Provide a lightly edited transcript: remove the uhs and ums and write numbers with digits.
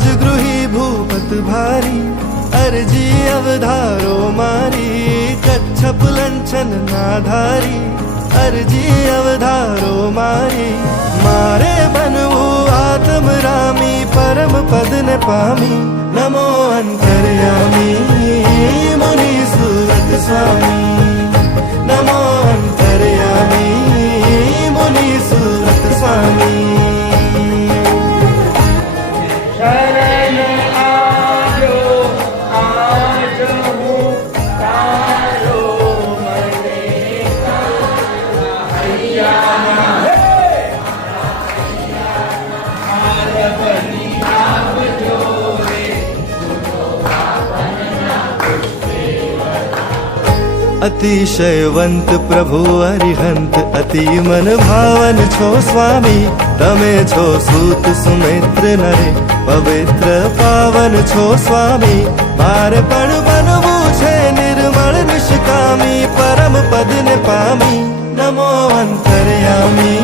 રાજગૃહી ભૂપત ભારી અરજી અવધારો મારી કચ્છપ લંછન ના ધારી અરજી અવધારો મારી મારે બનવું આત્મરામી પરમ પદને પામી નમો અંતર્યામી મુનિ સુરત સ્વામી નમો અંતર્યામી મુનિ સુરત સ્વામી અતિશયવંત પ્રભુ અરિહંત અતિ મન ભાવન છો સ્વામી તમે છો સૂત સુમિત્ર નરે પવિત્ર પાવન છો સ્વામી મારે પણ બનવું છે નિર્મળ નિષ્કામી પરમ પદને પામી નમો અંતર્યામી